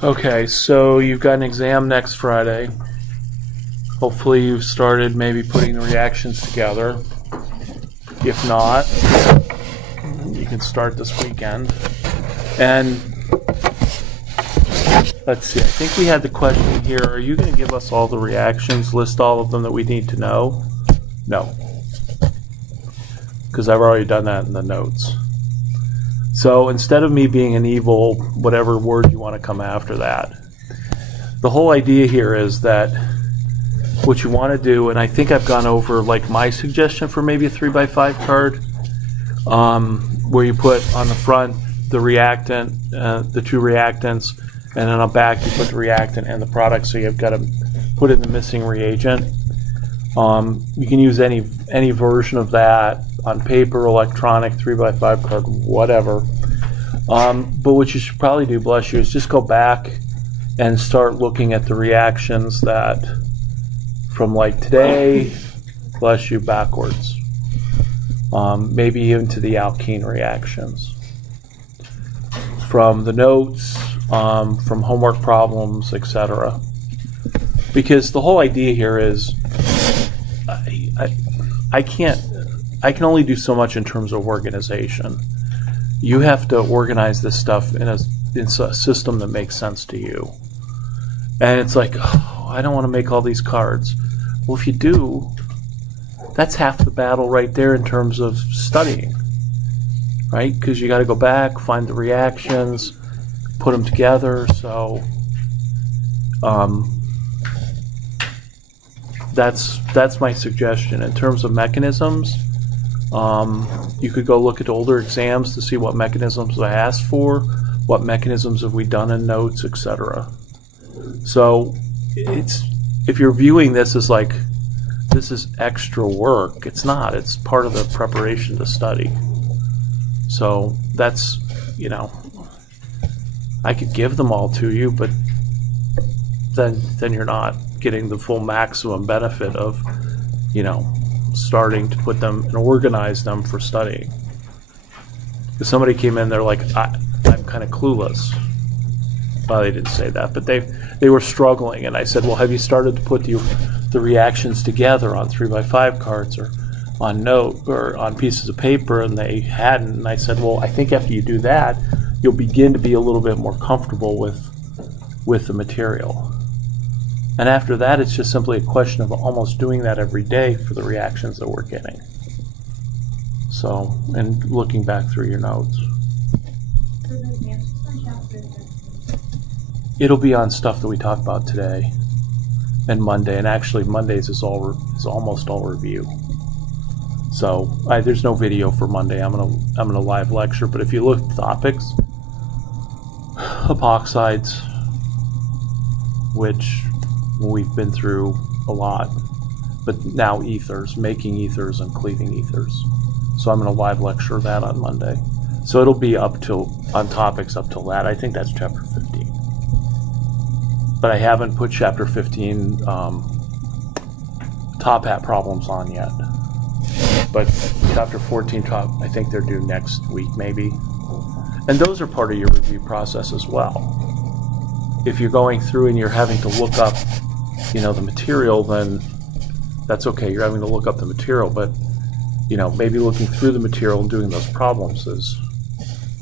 Okay, so you've got an exam next Friday. Hopefully you've started maybe putting the reactions together. If not, you can start this weekend. And let's see, I think we had the question here, are you going to give us all the reactions, list all of them that we need to know? No. Because I've already done that in the notes. So instead of me being an evil, whatever word you want to come after that, the whole idea here is that what you want to do, and I think I've gone over like my suggestion for maybe a 3x5 card, where you put on the front the reactant, the two reactants, and then on the back you put the reactant and the product, so you've got to put in the missing reagent. You can use any version of that on paper, electronic, 3x5 card, whatever. But what you should probably do, bless you, is just go back and start looking at the reactions that from like today, bless you, backwards. Maybe even to the alkene reactions. From the notes, from homework problems, etc. Because the whole idea here is I can only do so much in terms of organization. You have to organize this stuff in a system that makes sense to you. And it's like, oh, I don't want to make all these cards. Well, if you do, that's half the battle right there in terms of studying, right? Because you got to go back, find the reactions, put them together. So that's my suggestion. In terms of mechanisms, you could go look at older exams to see what mechanisms I asked for, what mechanisms have we done in notes, etc. So if you're viewing this as like this is extra work, it's not. It's part of the preparation to study. So that's, I could give them all to you, but then you're not getting the full maximum benefit of, starting to put them and organize them for studying. If somebody came in, they're like, I'm kind of clueless. Well, they didn't say that, but they were struggling, and I said, well, have you started to put the reactions together on 3x5 cards or on note or on pieces of paper? And they hadn't, and I said, well, I think after you do that, you'll begin to be a little bit more comfortable with the material. And after that, it's just simply a question of almost doing that every day for the reactions that we're getting. So, and looking back through your notes. It'll be on stuff that we talked about today and Monday, and actually Mondays is almost all review. So there's no video for Monday. I'm gonna live lecture, but if you look at the topics, epoxides, which we've been through a lot, but now ethers, making ethers and cleaving ethers. So I'm going to live lecture that on Monday. So it'll be on topics up till that. I think that's chapter 15. But I haven't put chapter 15 top hat problems on yet. But chapter 14, I think they're due next week maybe. And those are part of your review process as well. If you're going through and you're having to look up the material, then that's okay. You're having to look up the material, but maybe looking through the material and doing those problems is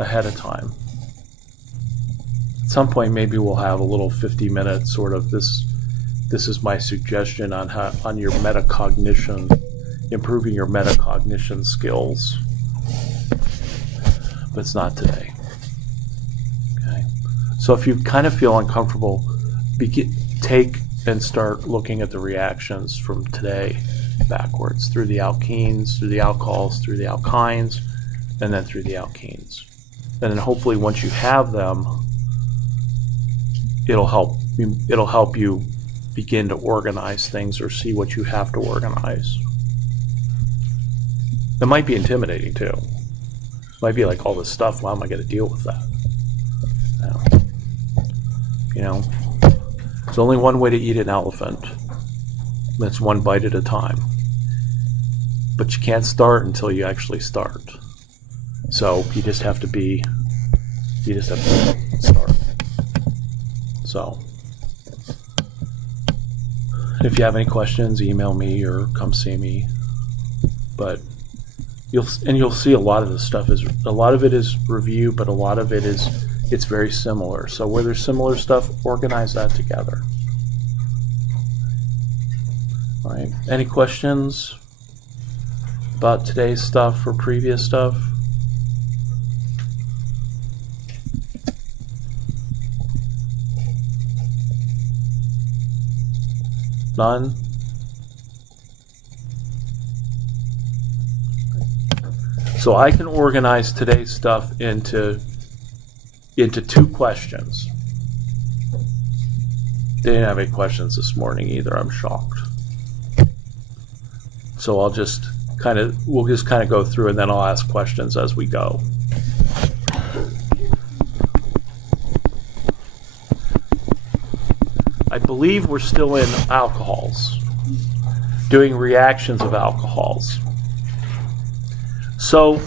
ahead of time. At some point, maybe we'll have a little 50-minute sort of this is my suggestion on your metacognition, improving your metacognition skills. But it's not today. Okay. So if you kind of feel uncomfortable, take and start looking at the reactions from today backwards, through the alkenes, through the alcohols, through the alkynes, and then through the alkenes. And then hopefully once you have them, it'll help you begin to organize things or see what you have to organize. It might be intimidating too. It might be like all this stuff, how am I going to deal with that? There's only one way to eat an elephant. That's one bite at a time. But you can't start until you actually start. So you just have to start. So if you have any questions, email me or come see me. But you'll see a lot of this stuff a lot of it is review, but a lot of it's very similar. So where there's similar stuff, organize that together. All right. Any questions about today's stuff or previous stuff? None? So I can organize today's stuff into two questions. They didn't have any questions this morning either. I'm shocked. So we'll just kind of go through, and then I'll ask questions as we go. I believe we're still in alcohols, doing reactions of alcohols. So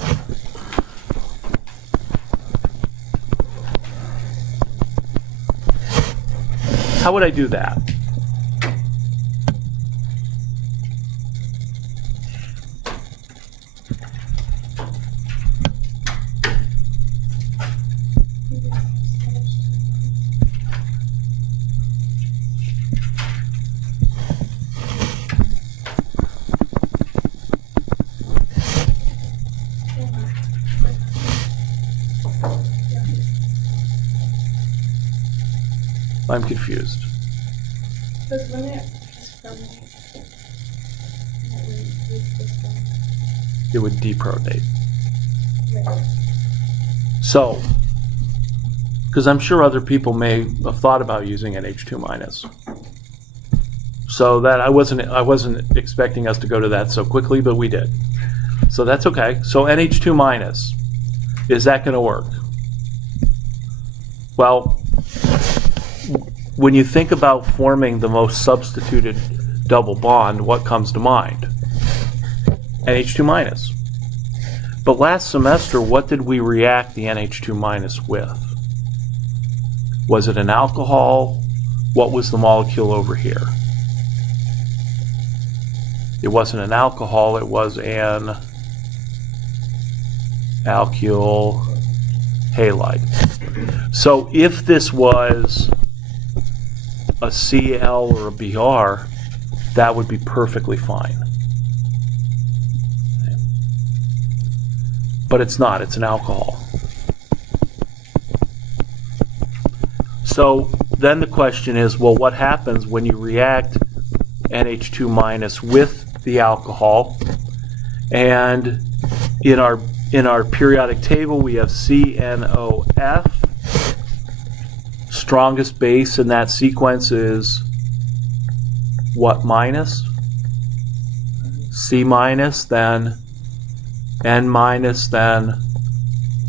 how would I do that? I'm confused. Because when it is from It would deprotonate. right. So, because I'm sure other people may have thought about using NH2 minus. So that I wasn't expecting us to go to that so quickly, but we did. So that's okay. So NH2 minus, is that going to work? Well, when you think about forming the most substituted double bond, what comes to mind? NH2 minus. But last semester, what did we react the NH2 minus with? Was it an alcohol? What was the molecule over here? It wasn't an alcohol, it was an alkyl halide. So if this was a Cl or a Br, that would be perfectly fine. But it's not, it's an alcohol. So then the question is, well, what happens when you react NH2 minus with the alcohol? And in our periodic table, we have CNOF. Strongest base in that sequence is what minus? C minus, then N minus, then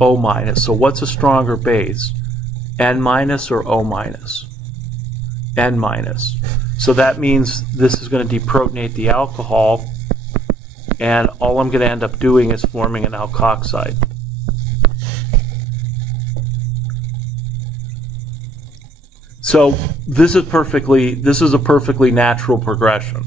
O minus. So what's a stronger base? N minus or O minus? N minus. So that means this is going to deprotonate the alcohol, and all I'm going to end up doing is forming an alkoxide. So this is a perfectly natural progression.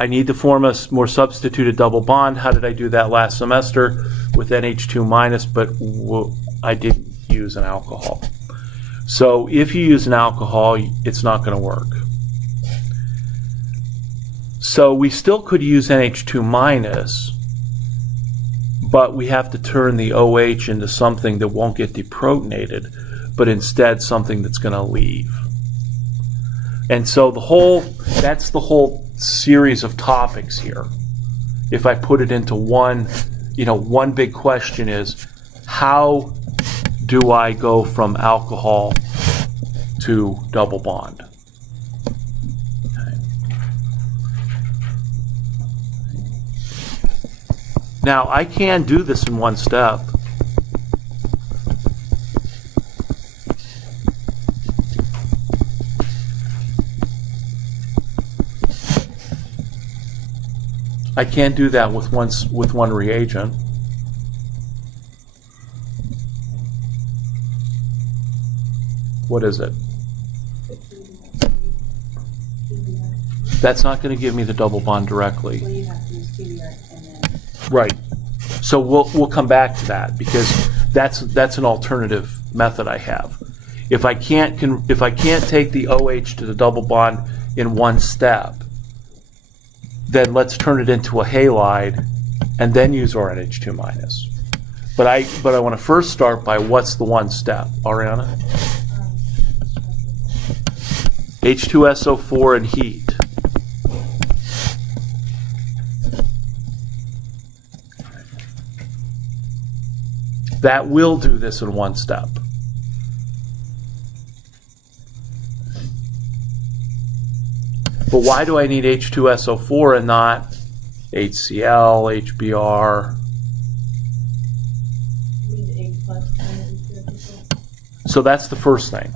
I need to form a more substituted double bond. How did I do that last semester with NH2 minus, but I didn't use an alcohol. So if you use an alcohol, it's not going to work. So we still could use NH2 minus, but we have to turn the OH into something that won't get deprotonated, but instead something that's going to leave. And so that's the whole series of topics here. If I put it into one big question is, how do I go from alcohol to double bond? Okay. Now, I can do this in one step. I can't do that with one reagent. What is it? 15 PBR. That's not going to give me the double bond directly. Well, you have to use PBR and then. Right. So we'll come back to that because that's an alternative method I have. If I can't take the OH to the double bond in one step, then let's turn it into a halide and then use RNH2 minus. But I want to first start by what's the one step, Ariana? H2SO4 and heat. That will do this in one step. But why do I need H2SO4 and not HCl, HBr? Need H+. So that's the first thing.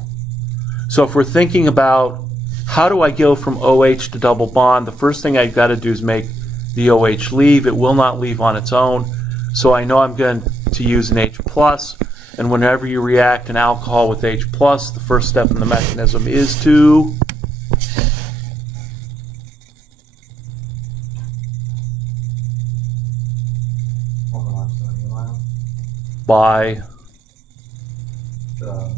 So if we're thinking about how do I go from OH to double bond, the first thing I've got to do is make the OH leave. It will not leave on its own. So I know I'm going to use an H+, and whenever you react an alcohol with H+, the first step in the mechanism is to by the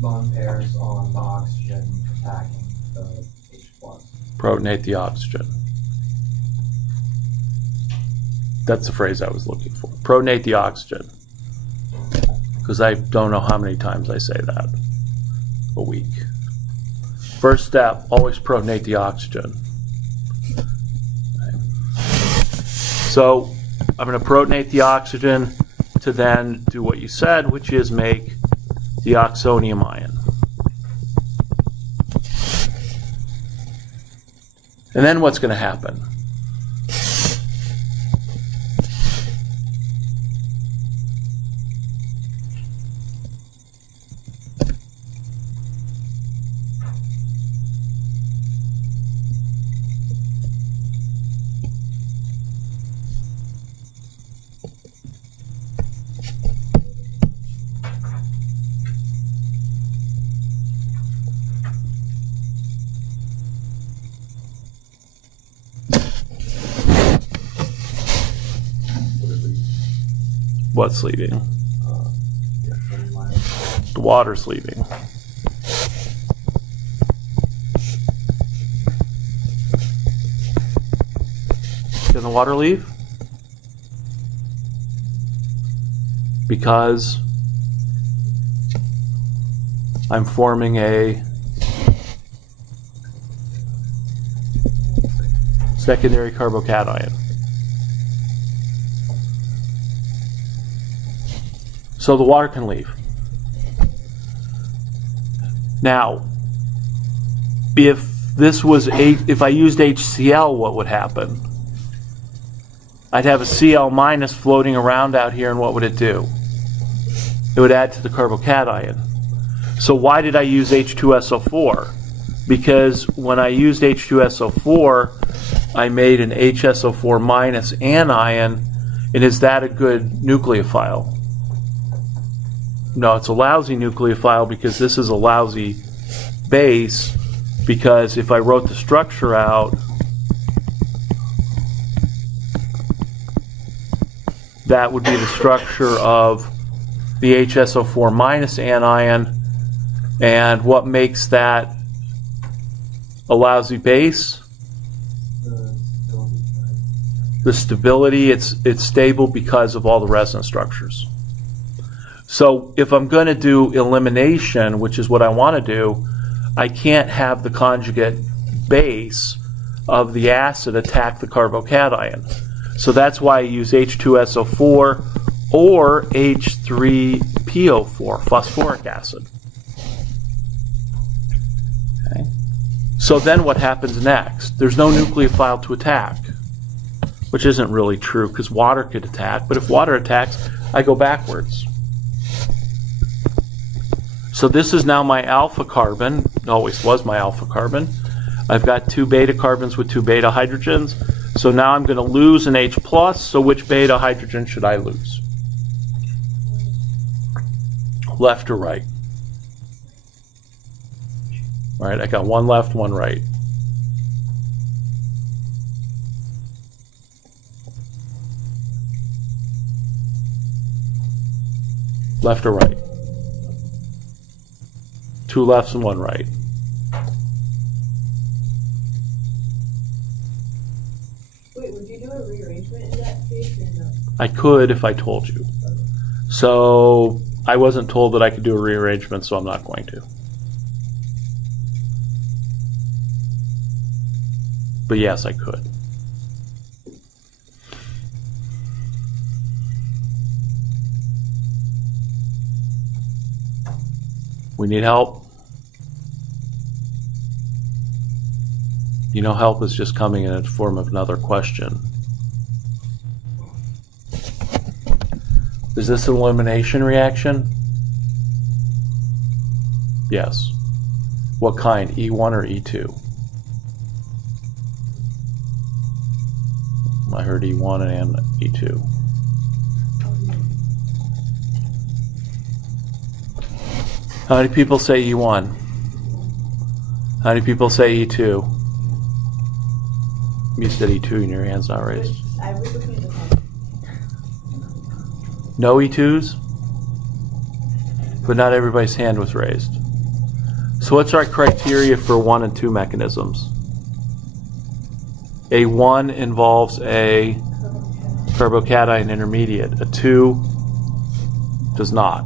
bond pairs on the oxygen attacking the H+. protonate the oxygen. That's the phrase I was looking for. Protonate the oxygen. Because I don't know how many times I say that a week. First step, always protonate the oxygen. So I'm going to protonate the oxygen to then do what you said, which is make the oxonium ion. And then what's going to happen? What's leaving? The water's leaving. Can the water leave? Because I'm forming a secondary carbocation. So the water can leave. Now, if I used HCl, what would happen? I'd have a Cl minus floating around out here, and what would it do? It would add to the carbocation. So why did I use H2SO4? Because when I used H2SO4, I made an HSO4 minus anion, and is that a good nucleophile? No, it's a lousy nucleophile because this is a lousy base, because if I wrote the structure out, that would be the structure of the HSO4 minus anion. And what makes that a lousy base? The stability. It's stable because of all the resonance structures. So if I'm going to do elimination, which is what I want to do, I can't have the conjugate base of the acid attack the carbocation. So that's why I use H2SO4 or H3PO4, phosphoric acid. Okay. So then what happens next? There's no nucleophile to attack, which isn't really true because water could attack, but if water attacks, I go backwards. So this is now my alpha carbon, always was my alpha carbon. I've got 2 beta carbons with 2 beta hydrogens. So now I'm going to lose an H+, so which beta hydrogen should I lose? Left or right? right? I got one left, one right. Left or right? Two lefts and one right. Wait, would you do a rearrangement in that case or no? I could if I told you. So I wasn't told that I could do a rearrangement, so I'm not going to. But yes, I could. We need help. You know, help is just coming in the form of another question. Is this an elimination reaction? Yes. What kind? E1 or E2? I heard E1 and E2. How many people say E1? How many people say E2? You said E2 and your hand's not raised. I was looking at the comment. No E2s? But not everybody's hand was raised. So what's our criteria for 1 and 2 mechanisms? A 1 involves a carbocation intermediate. A 2 does not.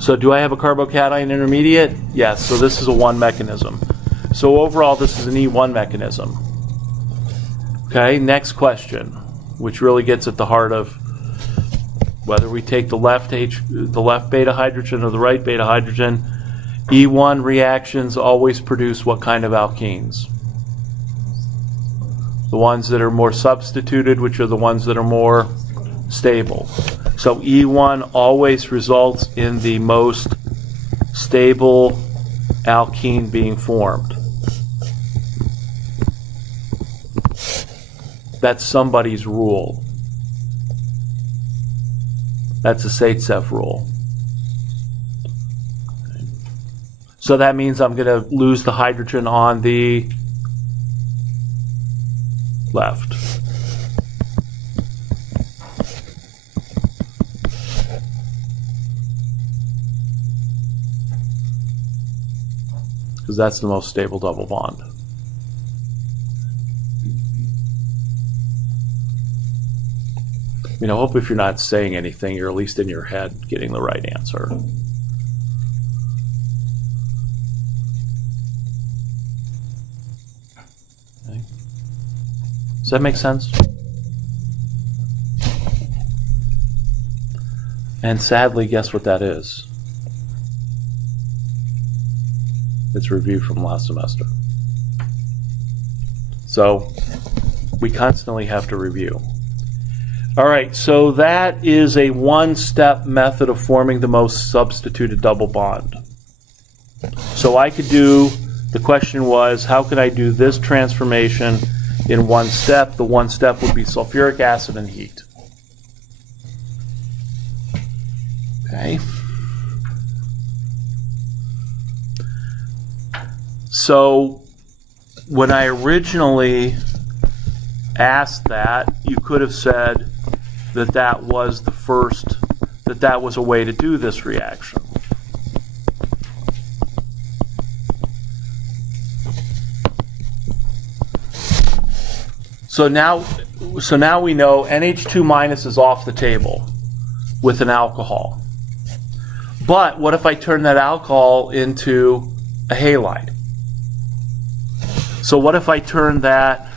So do I have a carbocation intermediate? Yes, so this is a 1 mechanism. So overall, this is an E1 mechanism. Okay, next question, which really gets at the heart of whether we take the left beta hydrogen or the right beta hydrogen. E1 reactions always produce what kind of alkenes? The ones that are more substituted, which are the ones that are more stable. So E1 always results in the most stable alkene being formed. That's somebody's rule. That's a Zaitsev rule. So that means I'm going to lose the hydrogen on the left. Because that's the most stable double bond. I mean, I hope if you're not saying anything, you're at least in your head getting the right answer. Okay. Does that make sense? And sadly, guess what that is? It's review from last semester. So we constantly have to review. All right, so that is a one-step method of forming the most substituted double bond. So I could do, the question was, how could I do this transformation in one step? The one step would be sulfuric acid and heat. Okay. So when I originally asked that, you could have said that that was the first, that was a way to do this reaction. So now we know NH2 minus is off the table with an alcohol. But what if I turn that alcohol into a halide? So what if I turn that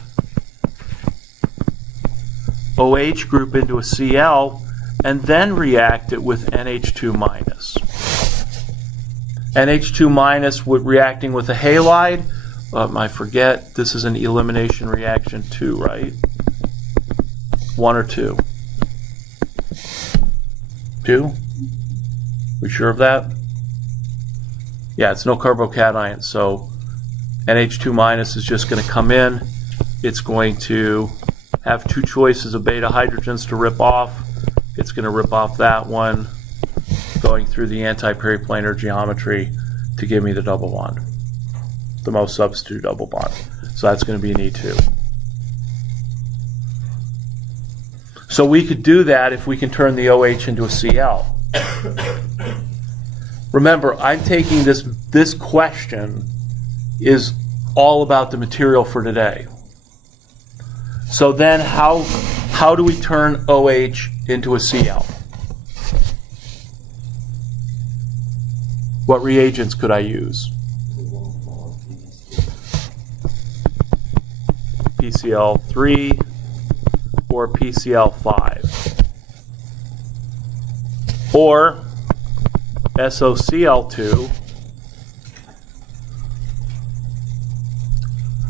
OH group into a Cl and then react it with NH2 minus? NH2 minus reacting with a halide. I forget, this is an elimination reaction 2, right? 1 or 2? 2? We sure of that? Yeah, it's no carbocation, so NH2 minus is just going to come in. It's going to have two choices of beta hydrogens to rip off. It's going to rip off that one, going through the anti-periplanar geometry to give me the double bond. the most substitute double bond. So that's going to be an E2. So we could do that if we can turn the OH into a Cl. Remember, I'm taking this question is all about the material for today. So then how do we turn OH into a Cl? What reagents could I use? PCl3 or PCl5. Or SOCl2.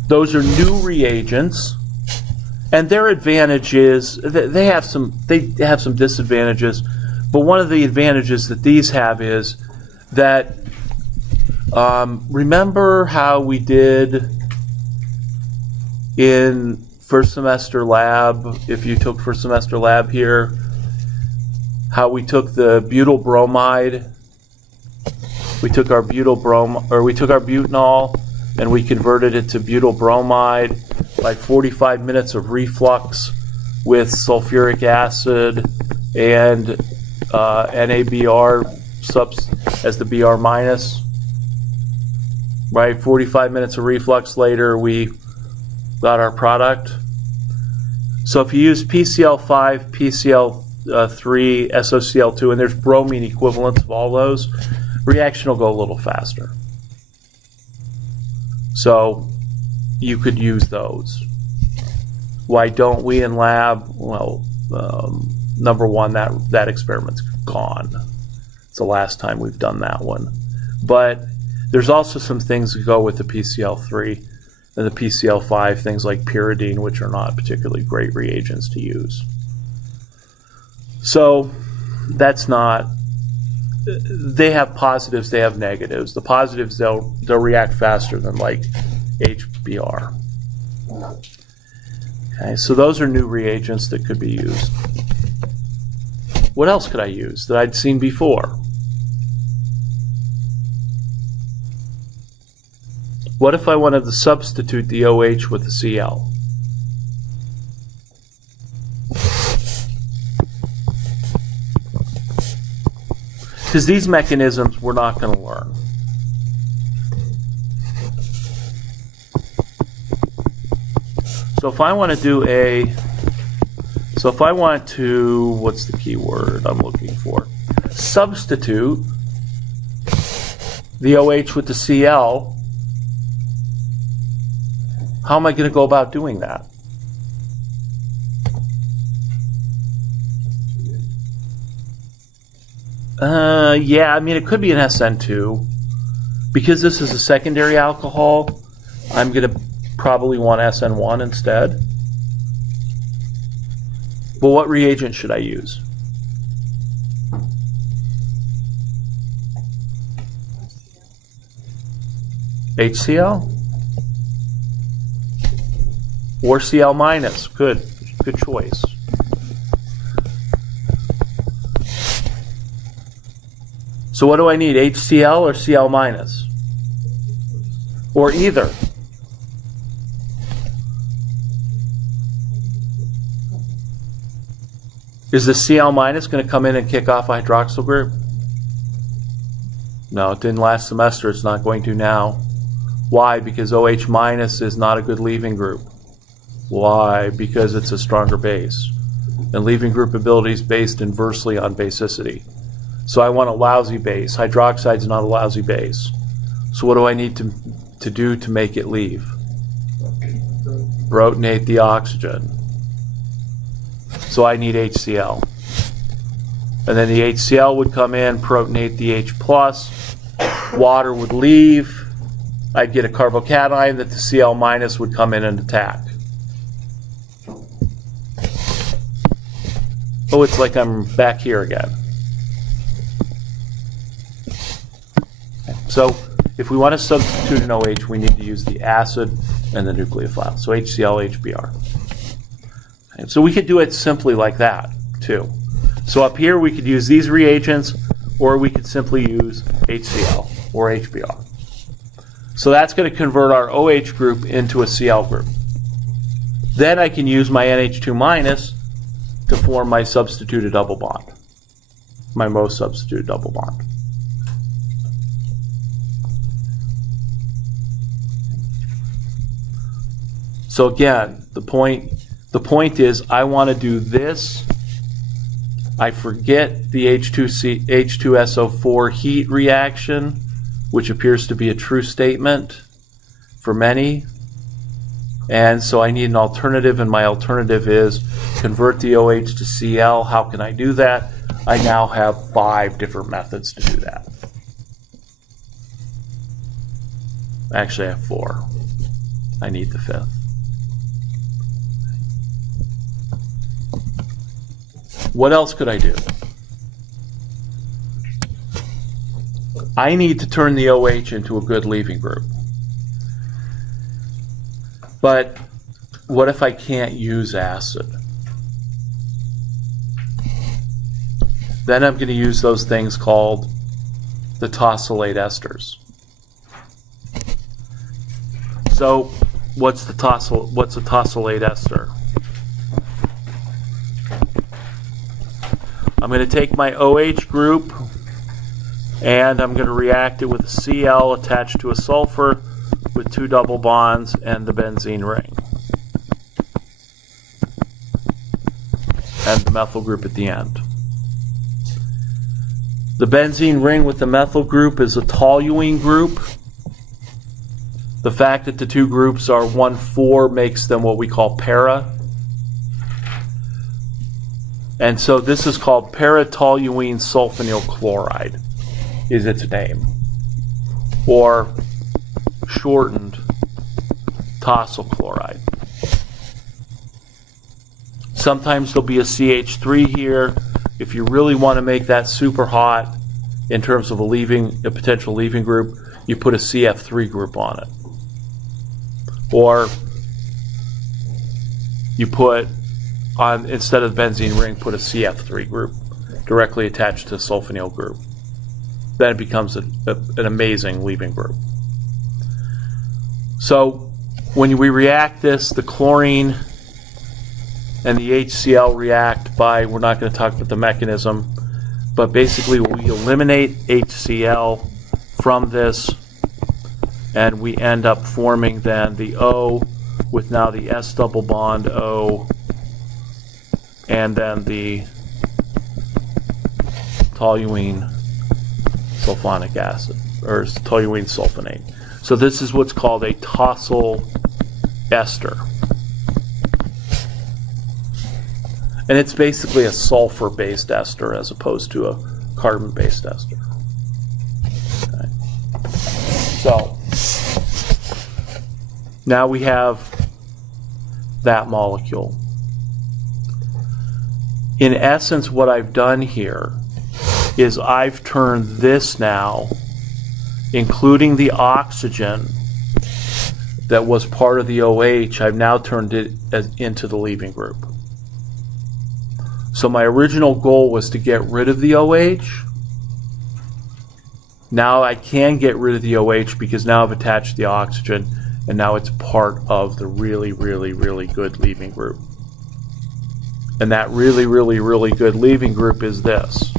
Those are new reagents, and their advantage is they have some disadvantages, but one of the advantages that these have is that remember how we did in first semester lab, if you took first semester lab here, how we took the butyl bromide, we took our butanol and we converted it to butyl bromide by 45 minutes of reflux with sulfuric acid and NaBr as the Br minus. Right, 45 minutes of reflux later, we got our product. So if you use PCl5, PCl3, SOCl2, and there's bromine equivalents of all those, reaction will go a little faster. So you could use those. Why don't we in lab? Well, number one, that experiment's gone. It's the last time we've done that one. But there's also some things that go with the PCl3 and the PCl5, things like pyridine, which are not particularly great reagents to use. So that's not, they have positives, they have negatives. The positives, they'll react faster than like HBr. Okay, so those are new reagents that could be used. What else could I use that I'd seen before? What if I wanted to substitute the OH with the Cl? Because these mechanisms we're not going to learn. So if I want to do what's the key word I'm looking for? Substitute the OH with the Cl. How am I going to go about doing that? Yeah, I mean, it could be an SN2. Because this is a secondary alcohol, I'm going to probably want SN1 instead. But what reagent should I use? HCl? Or Cl minus. Good choice. So what do I need, HCl or Cl minus? Or either? Is the Cl minus going to come in and kick off a hydroxyl group? No, it didn't last semester. It's not going to now. Why? Because OH minus is not a good leaving group. Why? Because it's a stronger base. And leaving group ability is based inversely on basicity. So I want a lousy base. Hydroxide's not a lousy base. So what do I need to do to make it leave? Protonate the oxygen. So I need HCl. And then the HCl would come in, protonate the H+, water would leave, I'd get a carbocation that the Cl minus would come in and attack. Oh, it's like I'm back here again. So if we want to substitute an OH, we need to use the acid and the nucleophile. So HCl, HBr. Okay, so we could do it simply like that, too. So up here, we could use these reagents, or we could simply use HCl or HBr. So that's going to convert our OH group into a Cl group. Then I can use my NH2 minus to form my substituted double bond, my Mohs substituted double bond. So again, the point is I want to do this. I forget the H2SO4 heat reaction, which appears to be a true statement for many. And so I need an alternative, and my alternative is convert the OH to Cl. How can I do that? I now have 5 different methods to do that. Actually, I have 4. I need the 5th. What else could I do? I need to turn the OH into a good leaving group. But what if I can't use acid? Then I'm going to use those things called the tosylate esters. So what's a tosylate ester? I'm going to take my OH group and I'm going to react it with a Cl attached to a sulfur with 2 double bonds and the benzene ring. And the methyl group at the end. The benzene ring with the methyl group is a toluene group. The fact that the 2 groups are 1,4 makes them what we call para. And so this is called para-toluene sulfonyl chloride, is its name. Or shortened tosyl chloride. Sometimes there'll be a CH3 here. If you really want to make that super hot in terms of a potential leaving group, you put a CF3 group on it. Or you put instead of the benzene ring, put a CF3 group directly attached to the sulfonyl group. Then it becomes an amazing leaving group. So when we react this, the chlorine and the HCl react by, we're not going to talk about the mechanism, but basically we eliminate HCl from this and we end up forming then the O with now the S double bond O and then the toluene sulfonic acid, or toluene sulfonate. So this is what's called a tosyl ester. And it's basically a sulfur-based ester as opposed to a carbon-based ester. Okay. So now we have that molecule. In essence, what I've done here is I've turned this now, including the oxygen that was part of the OH, I've now turned it into the leaving group. So my original goal was to get rid of the OH. Now I can get rid of the OH because now I've attached the oxygen and now it's part of the really, really, really good leaving group. And that really, really, really good leaving group is this.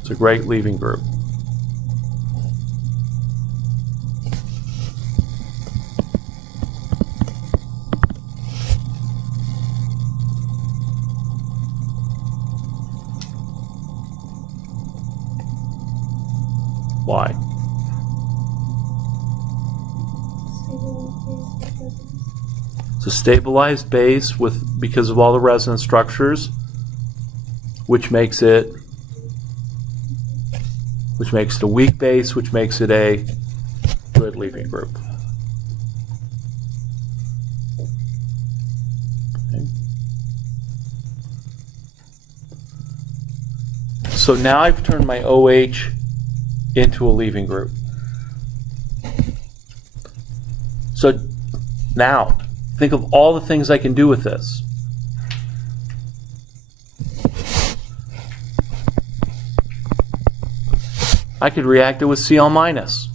It's a great leaving group. Why? It's a stabilized base because of all the resonance structures, which makes it a weak base, which makes it a good leaving group. Okay. So now I've turned my OH into a leaving group. So now, think of all the things I can do with this. I could react it with Cl minus.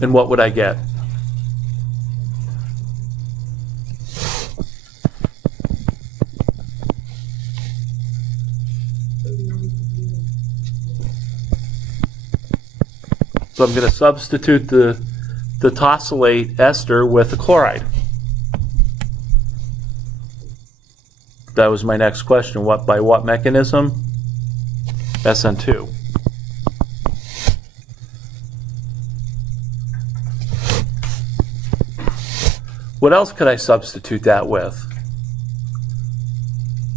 And what would I get? So I'm going to substitute the tosylate ester with the chloride. That was my next question. By what mechanism? SN2. What else could I substitute that with?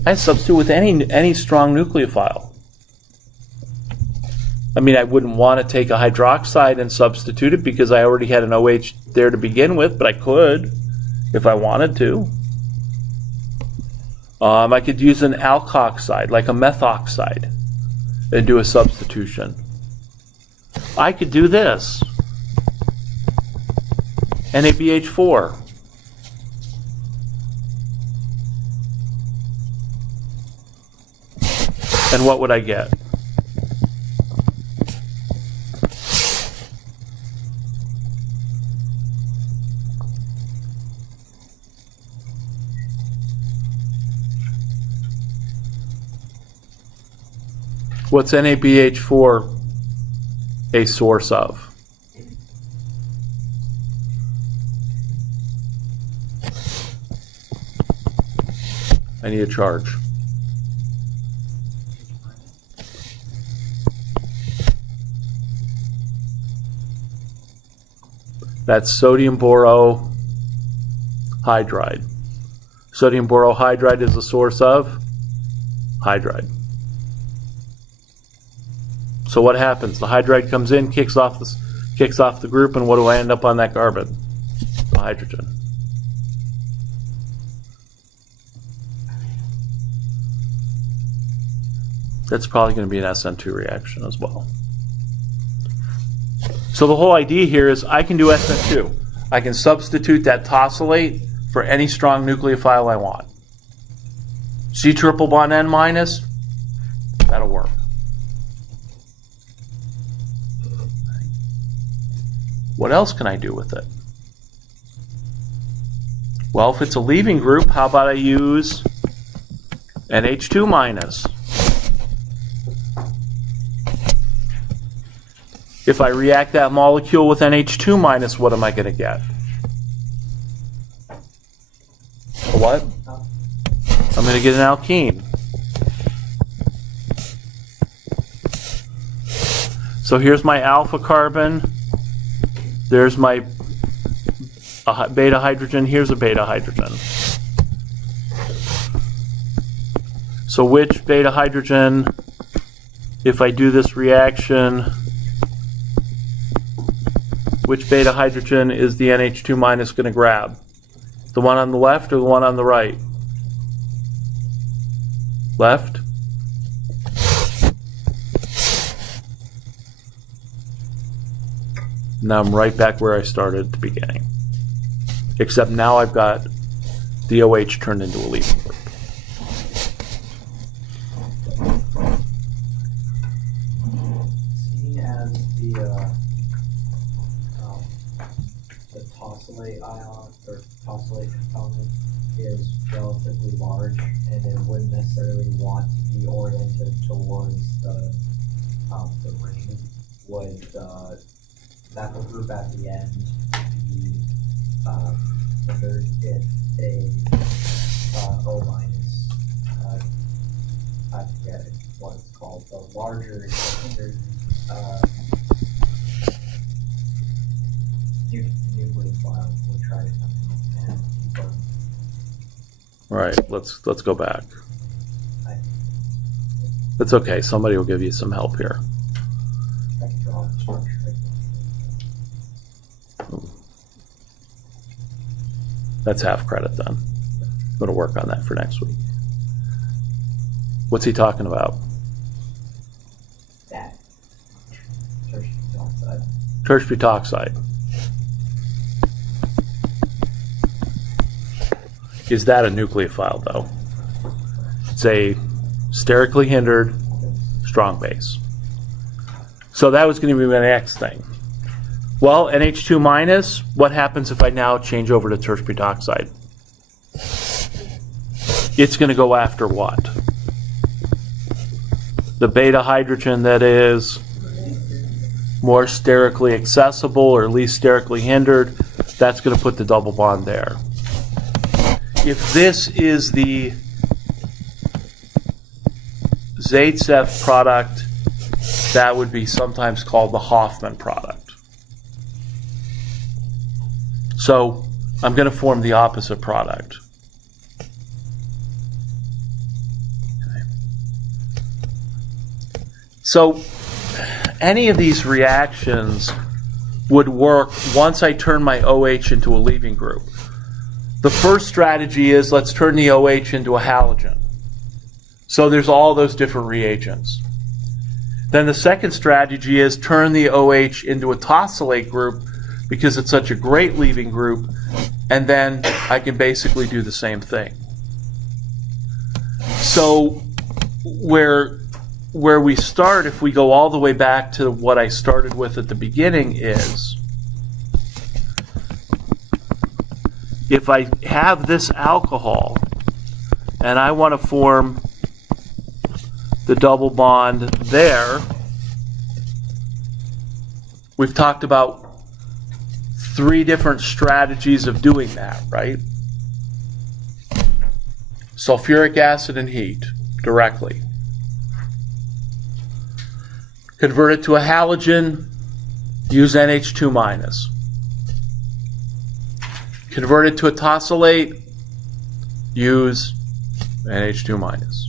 I substitute with any strong nucleophile. I mean, I wouldn't want to take a hydroxide and substitute it because I already had an OH there to begin with, but I could if I wanted to. I could use an alkoxide, like a methoxide, and do a substitution. I could do this. NaBH4. And what would I get? What's NaBH4 a source of? I need a charge. That's sodium borohydride. Sodium borohydride is a source of hydride. So what happens? The hydride comes in, kicks off the group, and what do I end up on that carbon? The hydrogen. That's probably going to be an SN2 reaction as well. So the whole idea here is I can do SN2. I can substitute that tosylate for any strong nucleophile I want. C triple bond N minus, that'll work. What else can I do with it? Well, if it's a leaving group, how about I use NH2 minus? If I react that molecule with NH2 minus, what am I going to get? A what? I'm going to get an alkene. So here's my alpha carbon. There's my beta hydrogen. Here's a beta hydrogen. So which beta hydrogen, if I do this reaction, which beta hydrogen is the NH2 minus going to grab? The one on the left or the one on the right? Left. Now I'm right back where I started at the beginning. Except now I've got the OH turned into a leaving group. Seeing as the tosylate ion or tosylate component is relatively large and it wouldn't necessarily want to be oriented towards the ring, would methyl group at the end be considered if a O minus, I forget what it's called, the larger standard nucleophile would try to come in and debug. All right, let's go back. It's okay. Somebody will give you some help here. I can draw the structure. That's half credit then. I'm going to work on that for next week. What's he talking about? That tertiary oxide. tertiary butoxide. Is that a nucleophile, though? It's a sterically hindered strong base. So that was going to be my next thing. Well, NH2 minus, what happens if I now change over to tertiary butoxide? It's going to go after what? The beta hydrogen that is more sterically accessible or least sterically hindered, that's going to put the double bond there. If this is the Zaitsev product, that would be sometimes called the Hoffman product. So I'm going to form the opposite product. Okay. So any of these reactions would work once I turn my OH into a leaving group. The first strategy is let's turn the OH into a halogen. So there's all those different reagents. Then the second strategy is turn the OH into a tosylate group because it's such a great leaving group, and then I can basically do the same thing. So where we start, if we go all the way back to what I started with at the beginning, is if I have this alcohol and I want to form the double bond there, we've talked about 3 different strategies of doing that, right? Sulfuric acid and heat directly. Convert it to a halogen, use NH2 minus. Convert it to a tosylate, use NH2 minus.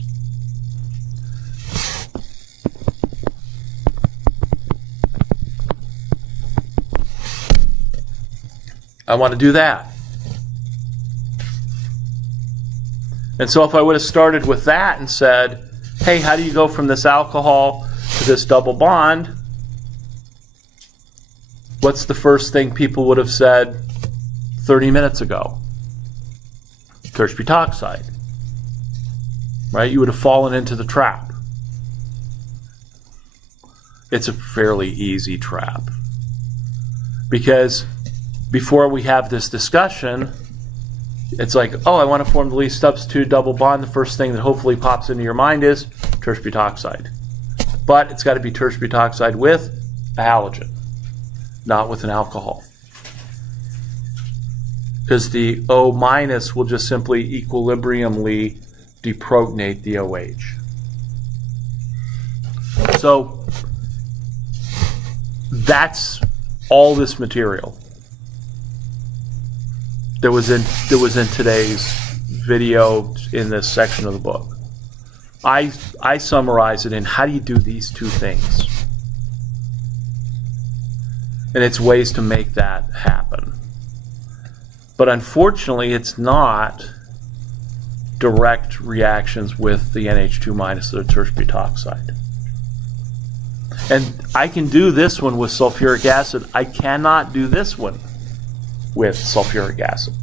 I want to do that. And so if I would have started with that and said, hey, how do you go from this alcohol to this double bond? What's the first thing people would have said 30 minutes ago? Tertiary butoxide. Right? You would have fallen into the trap. It's a fairly easy trap. Because before we have this discussion, it's like, oh, I want to form the least substituted double bond. The first thing that hopefully pops into your mind is tertiary butoxide. But it's got to be tertiary butoxide with a halogen, not with an alcohol. Because the O minus will just simply equilibriumly deprotonate the OH. So that's all this material that was in today's video in this section of the book. I summarize it in how do you do these 2 things? And it's ways to make that happen. But unfortunately, it's not direct reactions with the NH2 minus or the tertiary butoxide. And I can do this one with sulfuric acid. I cannot do this one with sulfuric acid.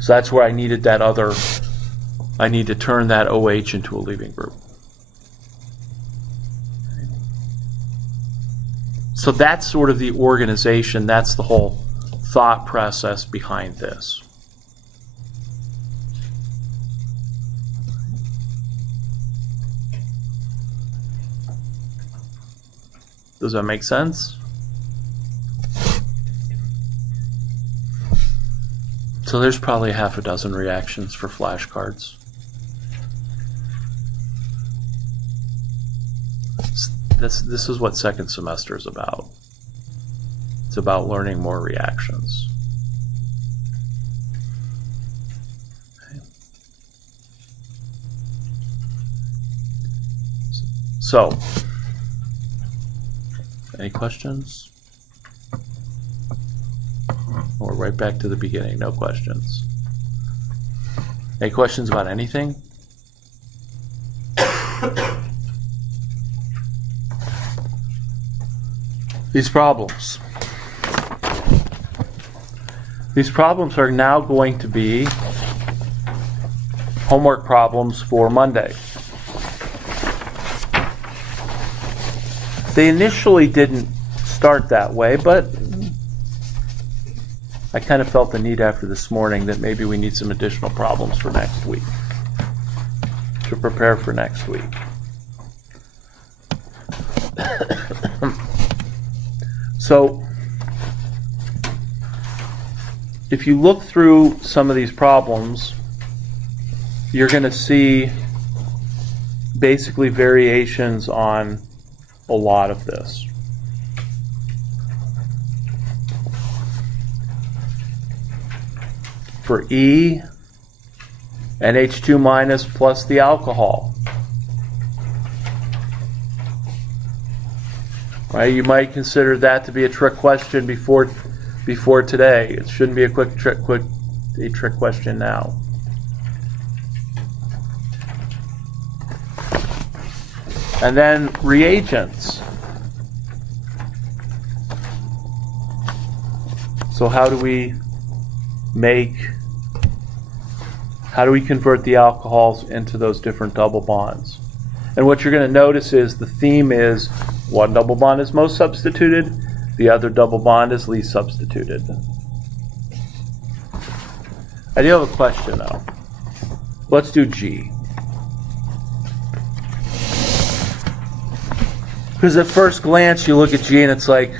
So that's where I needed that other, I need to turn that OH into a leaving group. So that's sort of the organization, that's the whole thought process behind this. Does that make sense? So there's probably 6 reactions for flashcards. This is what second semester is about. It's about learning more reactions. Okay. So, any questions? Or right back to the beginning, no questions. Any questions about anything? these problems. These problems are now going to be homework problems for Monday. They initially didn't start that way, but I kind of felt the need after this morning that maybe we need some additional problems for next week, to prepare for next week. So, if you look through some of these problems, you're going to see basically variations on a lot of this. For E, NH2 minus plus the alcohol. Right? You might consider that to be a trick question before today. It shouldn't be a trick question now. And then reagents. So how do we convert the alcohols into those different double bonds? And what you're going to notice is the theme is one double bond is most substituted, the other double bond is least substituted. I do have a question though. Let's do G. Because at first glance you look at G and it's like,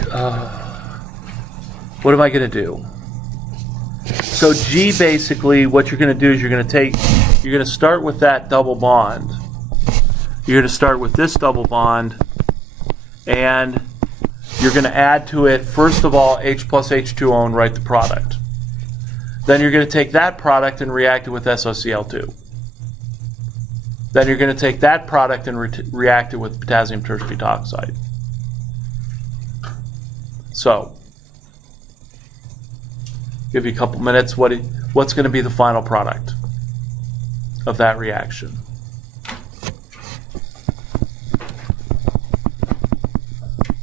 what am I going to do? So G basically, what you're going to do is you're going to start with that double bond. You're going to start with this double bond, and you're going to add to it, first of all, H plus H2O and write the product. Then you're going to take that product and react it with SOCl2. Then you're going to take that product and react it with potassium tertiary. So, give you a couple minutes. What's going to be the final product of that reaction?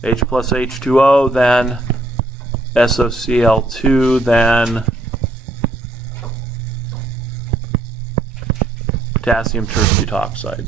H plus H2O, then SOCl2, then potassium tertiary.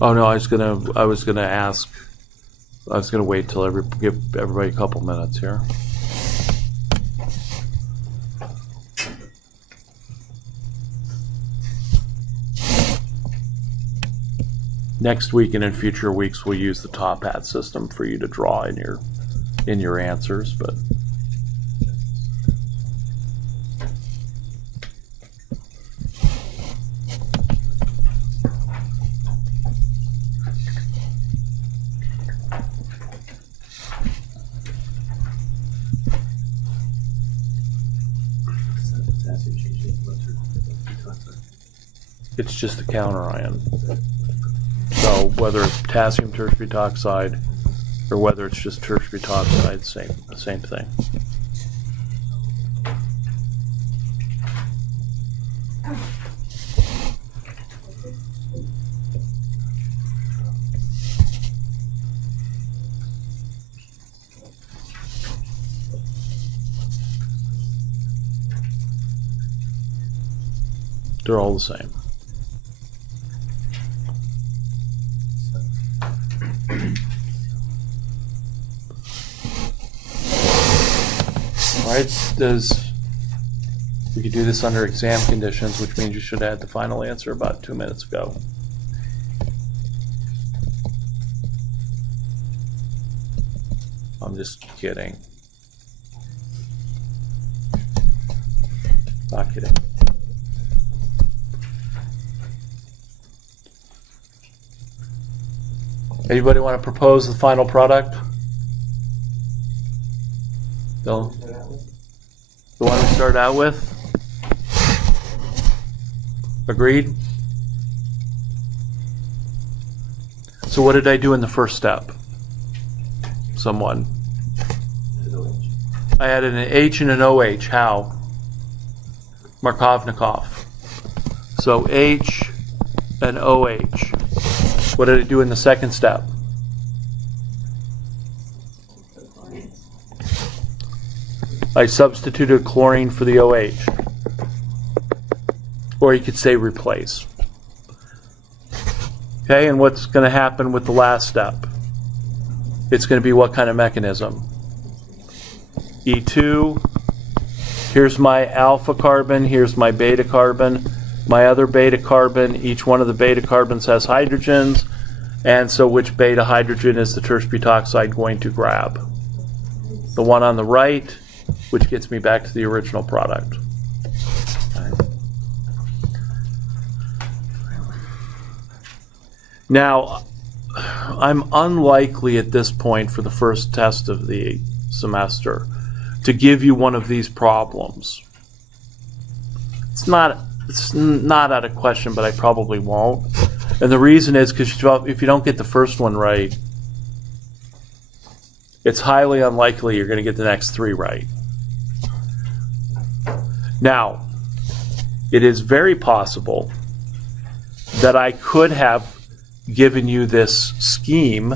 Oh no, I was gonna wait till give everybody a couple minutes here. Next week and in future weeks, we'll use the top hat system for you to draw in your answers, but. It's just a counter ion. So whether it's potassium tertiary oxide or whether it's just tertiary oxide, same thing. They're all the same. All right, we could do this under exam conditions, which means you should have had the final answer about 2 minutes ago. I'm just kidding. Not kidding. Anybody want to propose the final product? Bill? The one we started out with? Agreed? So what did I do in the first step? Someone. I added an H and an OH. How? Markovnikov. So H and OH. What did I do in the second step? I substituted chlorine for the OH. Or you could say replace. Okay, and what's going to happen with the last step? It's going to be what kind of mechanism? E2, here's my alpha carbon, here's my beta carbon, my other beta carbon, each one of the beta carbons has hydrogens, and so which beta hydrogen is the terse butoxide going to grab? The one on the right, which gets me back to the original product. Now, I'm unlikely at this point for the first test of the semester to give you one of these problems. It's not out of question, but I probably won't. And the reason is because if you don't get the first one right, it's highly unlikely you're going to get the next three right. Now, it is very possible that I could have given you this scheme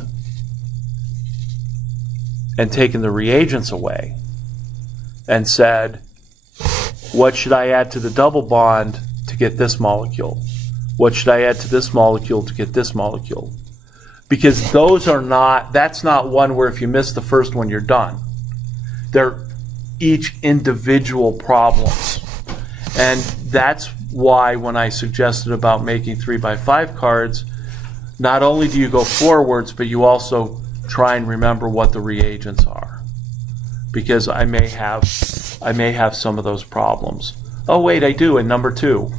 and taken the reagents away and said, what should I add to the double bond to get this molecule? What should I add to this molecule to get this molecule? Because that's not one where if you miss the first one, you're done. They're each individual problems. And that's why when I suggested about making 3x5 cards, not only do you go forwards, but you also try and remember what the reagents are. Because I may have some of those problems. Oh wait, I do in number 2.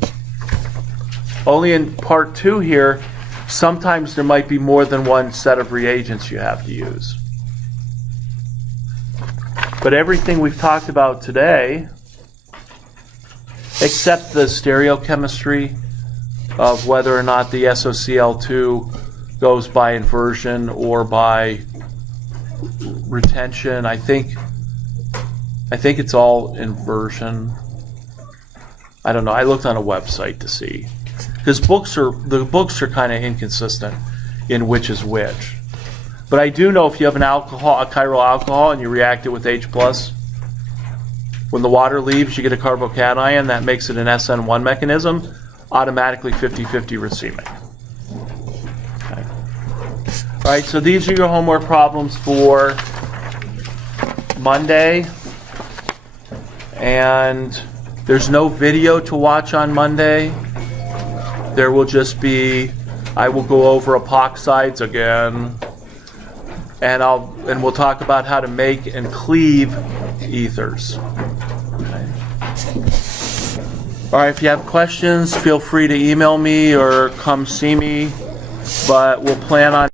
Only in part 2 here, sometimes there might be more than one set of reagents you have to use. But everything we've talked about today, except the stereochemistry of whether or not the SOCl2 goes by inversion or by retention, I think it's all inversion. I don't know. I looked on a website to see, because the books are kind of inconsistent in which is which. But I do know if you have a chiral alcohol, and you react it with H+, when the water leaves, you get a carbocation. That makes it an SN1 mechanism, automatically 50-50 racemic. Okay. All right, so these are your homework problems for Monday. And there's no video to watch on Monday. There will just be, I will go over epoxides again, and we'll talk about how to make and cleave ethers. Okay. All right, if you have questions, feel free to email me or come see me, but we'll plan on